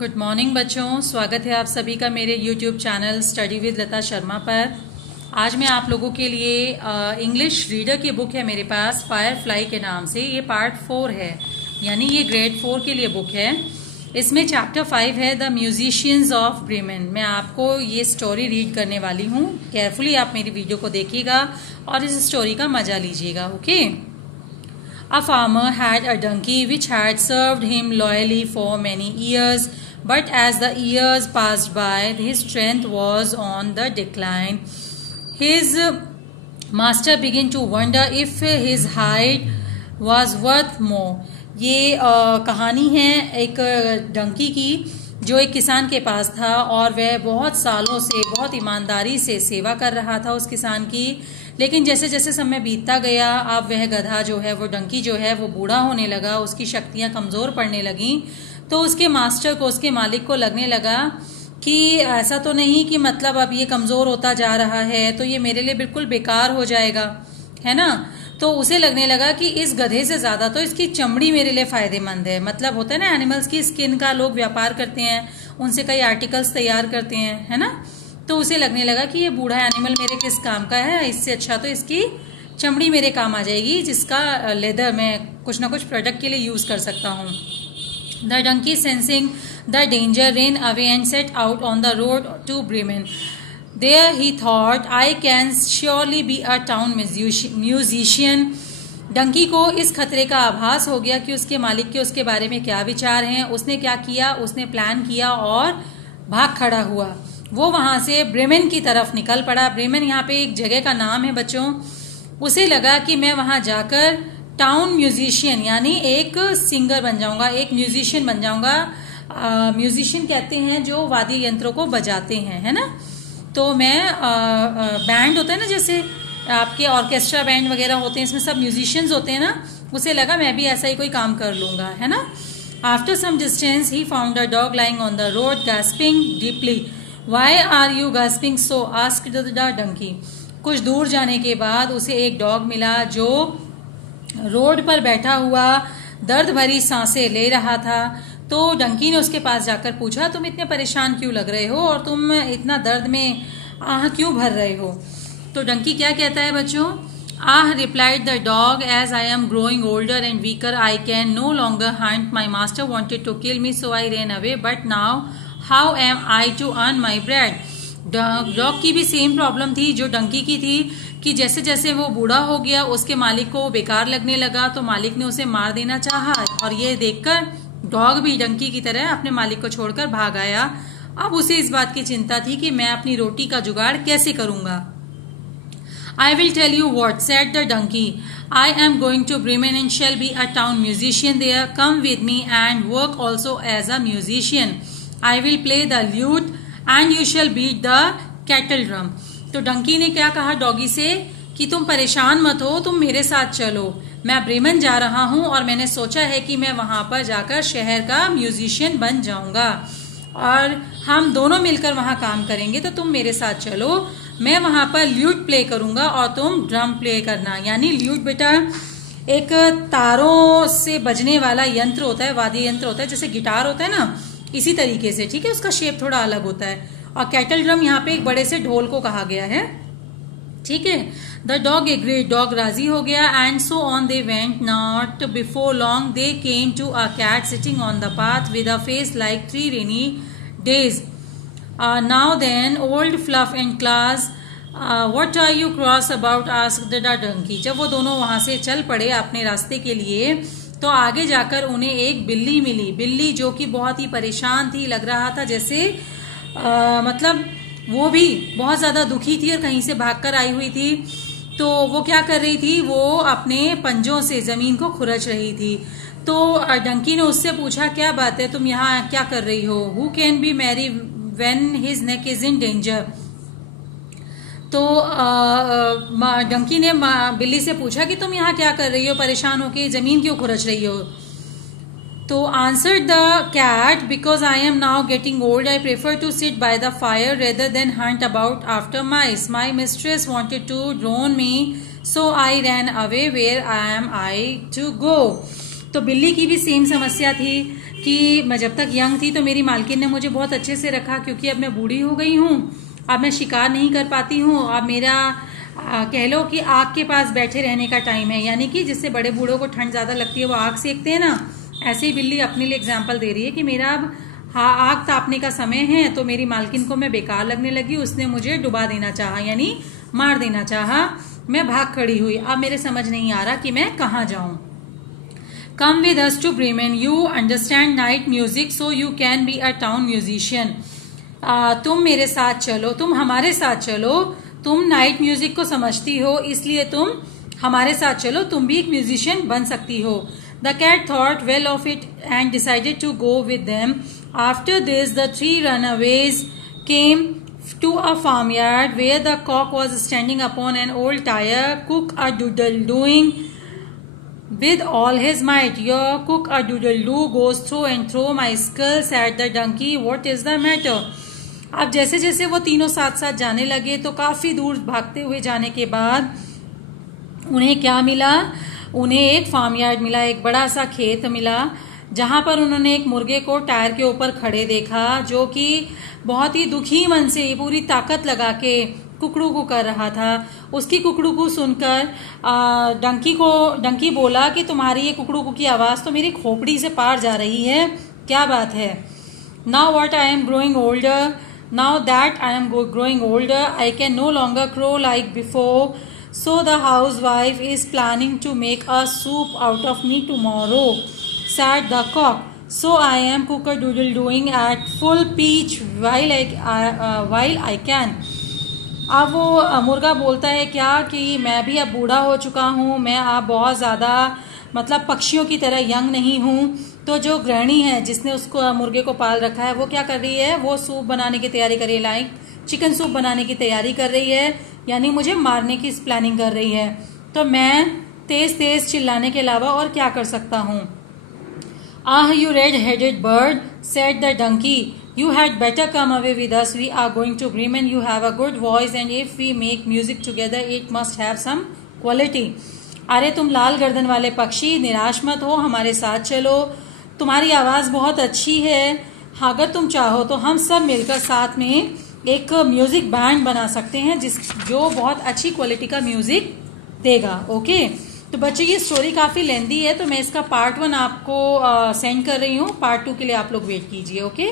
Good morning बच्चों, स्वागत है आप सभी का मेरे यूट्यूब चैनल स्टडी विद लता शर्मा पर। आज मैं आप लोगों के लिए इंग्लिश रीडर की बुक है मेरे पास, फायरफ्लाई के नाम से। ये पार्ट 4 है, यानी ये ग्रेड 4 के लिए बुक है। इसमें चैप्टर 5 है द म्यूजिशियंस ऑफ ब्रेमेन। मैं आपको ये स्टोरी रीड करने वाली हूँ। केयरफुली आप मेरी वीडियो को देखिएगा और इस स्टोरी का मजा लीजिएगा। Okay. A farmer had a donkey which had served him loyally for many years, but as the years passed by, his strength was on the decline. His master began to wonder if his hide was worth more. ये कहानी है एक डंकी की जो एक किसान के पास था और वह बहुत सालों से बहुत ईमानदारी से सेवा कर रहा था उस किसान की। लेकिन जैसे जैसे समय बीतता गया, अब वह गधा जो है, वो डंकी जो है, वो बूढ़ा होने लगा, उसकी शक्तियां कमजोर पड़ने लगी। तो उसके मास्टर को, उसके मालिक को लगने लगा कि ऐसा तो नहीं कि मतलब अब ये कमजोर होता जा रहा है तो ये मेरे लिए बिल्कुल बेकार हो जाएगा, है ना। तो उसे लगने लगा कि इस गधे से ज्यादा तो इसकी चमड़ी मेरे लिए फायदेमंद है। मतलब होता है ना, एनिमल्स की स्किन का लोग व्यापार करते हैं, उनसे कई आर्टिकल्स तैयार करते हैं, है ना। तो उसे लगने लगा कि ये बूढ़ा एनिमल मेरे किस काम का है, इससे अच्छा तो इसकी चमड़ी मेरे काम आ जाएगी, जिसका लेदर मैं कुछ ना कुछ प्रोडक्ट के लिए यूज कर सकता हूँ। The donkey sensing the danger ran away and set out on the road to Bremen. There he thought, I can surely be a town musician. Donkey को इस खतरे का आभास हो गया कि उसके मालिक के उसके बारे में क्या विचार हैं। उसने क्या किया, उसने प्लान किया और भाग खड़ा हुआ। वो वहां से ब्रेमेन की तरफ निकल पड़ा। ब्रेमेन यहाँ पे एक जगह का नाम है बच्चों। उसे लगा कि मैं वहां जाकर टाउन म्यूजिशियन यानी एक सिंगर बन जाऊंगा, एक म्यूजिशियन बन जाऊंगा। म्यूजिशियन कहते हैं जो वाद्य यंत्रों को बजाते हैं, है ना। तो मैं बैंड होता है ना, जैसे आपके ऑर्केस्ट्रा बैंड वगैरह होते हैं, इसमें सब म्यूजिशियंस होते हैं ना। उसे लगा मैं भी ऐसा ही कोई काम कर लूंगा, है ना। After some distance he found a dog lying on the road gasping deeply. Why are you gasping so? asked the donkey. कुछ दूर जाने के बाद उसे एक डॉग मिला जो रोड पर बैठा हुआ दर्द भरी सांसें ले रहा था। तो डंकी ने उसके पास जाकर पूछा, तुम इतने परेशान क्यों लग रहे हो और तुम इतना दर्द में आह क्यों भर रहे हो। तो डंकी क्या कहता है बच्चों, आह replied the dog, as I am growing older and weaker, I can no longer hunt. My master wanted to kill me, so I ran away. But now How am I to earn my bread? Dog की भी same problem थी जो डंकी की थी कि जैसे जैसे वो बूढ़ा हो गया, उसके मालिक को बेकार लगने लगा, तो मालिक ने उसे मार देना चाहा। और ये देखकर डॉग भी डंकी की तरह अपने मालिक को छोड़कर भाग आया। अब उसे इस बात की चिंता थी कि मैं अपनी रोटी का जुगाड़ कैसे करूंगा। I will tell you what, said the donkey. I am going to Bremen and shall be a town musician there. Come with me and work also as a musician. I will play the lute and you shall beat the cattle drum. तो डंकी ने क्या कहा doggy से कि तुम परेशान मत हो, तुम मेरे साथ चलो। मैं ब्रेमन जा रहा हूं और मैंने सोचा है कि मैं वहां पर जाकर शहर का म्यूजिशियन बन जाऊंगा और हम दोनों मिलकर वहां काम करेंगे। तो तुम मेरे साथ चलो, मैं वहां पर ल्यूट प्ले करूंगा और तुम ड्रम प्ले करना। यानी ल्यूट बेटा एक तारों से बजने वाला यंत्र होता है, वाद्य यंत्र होता है, जैसे गिटार होता है ना, इसी तरीके से, ठीक है। उसका शेप थोड़ा अलग होता है। और कैटल ड्रम यहाँ पे एक बड़े से ढोल को कहा गया है, ठीक है। द डॉग एग्रीड, डॉग राजी हो गया। And so on they went. Not before long they came to a cat sitting on the path with a face like 3 rainy days. Now then old fluff and class, what are you cross about, asked the donkey. जब वो दोनों वहां से चल पड़े अपने रास्ते के लिए, तो आगे जाकर उन्हें एक बिल्ली मिली। बिल्ली जो कि बहुत ही परेशान थी, लग रहा था जैसे मतलब वो भी बहुत ज्यादा दुखी थी और कहीं से भागकर आई हुई थी। तो वो क्या कर रही थी, वो अपने पंजों से जमीन को खुरच रही थी। तो डंकी ने उससे पूछा, क्या बात है, तुम यहाँ क्या कर रही हो। Who can be Mary when his neck is in danger. तो डंकी ने बिल्ली से पूछा कि तुम यहाँ क्या कर रही हो, परेशान होके जमीन क्यों खुरच रही हो। तो answered the cat, because I am now getting old, I prefer to sit by the fire rather than hunt about after mice. My mistress wanted to drown me, so I ran away, where am I to go गो. तो बिल्ली की भी same समस्या थी कि मैं जब तक यंग थी तो मेरी मालकिन ने मुझे बहुत अच्छे से रखा, क्योंकि अब मैं बूढ़ी हो गई हूँ, अब मैं शिकार नहीं कर पाती हूँ, अब मेरा कह लो कि आग के पास बैठे रहने का टाइम है। यानी कि जिससे बड़े बूढ़ों को ठंड ज्यादा लगती है वो आग सेकते हैं ना, ऐसे ही बिल्ली अपने लिए एग्जाम्पल दे रही है कि मेरा अब आग तापने का समय है। तो मेरी मालकिन को मैं बेकार लगने लगी, उसने मुझे डुबा देना चाहा, यानी मार देना चाहा। मैं भाग खड़ी हुई, अब मेरे समझ नहीं आ रहा कि मैं कहाँ जाऊं। Come with us to Bremen. You understand night music, so you can be a town musician. तुम मेरे साथ चलो, तुम हमारे साथ चलो, तुम नाइट म्यूजिक को समझती हो, इसलिए तुम हमारे साथ चलो, तुम भी एक म्यूजिशियन बन सकती हो। The cat thought well of it and decided to go with them. After this, the three runaways came to a farmyard where the cock was standing upon an old tire. Cook a doodle doing with all his might. Your cook a doodle doo goes through and through my skull, said the donkey. What is the matter? अब जैसे जैसे वो तीनों साथ साथ जाने लगे तो काफी दूर भागते हुए जाने के बाद उन्हें क्या मिला? उन्हें एक फार्म यार्ड मिला, एक बड़ा सा खेत मिला, जहां पर उन्होंने एक मुर्गे को टायर के ऊपर खड़े देखा, जो कि बहुत ही दुखी मन से पूरी ताकत लगा के कुकड़ू को कर रहा था। उसकी कुकड़ू को सुनकर डंकी बोला कि तुम्हारी ये कुकड़ू की आवाज तो मेरी खोपड़ी से पार जा रही है, क्या बात है? Now what I am growing older, now that I am growing older, I can no longer crow like before, so the housewife is planning to make a soup out of me tomorrow, said the cock. So I am cock-a-doodle doing at full pitch while I can. अब वो मुर्गा बोलता है क्या कि मैं भी अब बूढ़ा हो चुका हूँ, मैं अब बहुत ज़्यादा मतलब पक्षियों की तरह यंग नहीं हूँ। तो जो गृहिणी है जिसने उसको मुर्गे को पाल रखा है वो क्या कर रही है? वो सूप बनाने की तैयारी कर रही है, लाइक चिकन सूप बनाने की तैयारी कर रही है, यानी मुझे मारने की प्लानिंग कर रही है। तो मैं तेज तेज चिल्लाने के अलावा और क्या कर सकता हूँ? Ah, you red-headed bird, said the donkey. You had better come away with us. We are going to Bremen. You have a good voice, and if we make music together, it must have some quality. अरे तुम लाल गर्दन वाले पक्षी, निराश मत हो, हमारे साथ चलो, तुम्हारी आवाज बहुत अच्छी है। अगर तुम चाहो तो हम सब मिलकर साथ में एक म्यूजिक बैंड बना सकते हैं जो बहुत अच्छी क्वालिटी का म्यूजिक देगा। ओके, तो बच्चे ये स्टोरी काफी लेंदी है, तो मैं इसका पार्ट 1 आपको सेंड कर रही हूँ, पार्ट 2 के लिए आप लोग वेट कीजिए। ओके।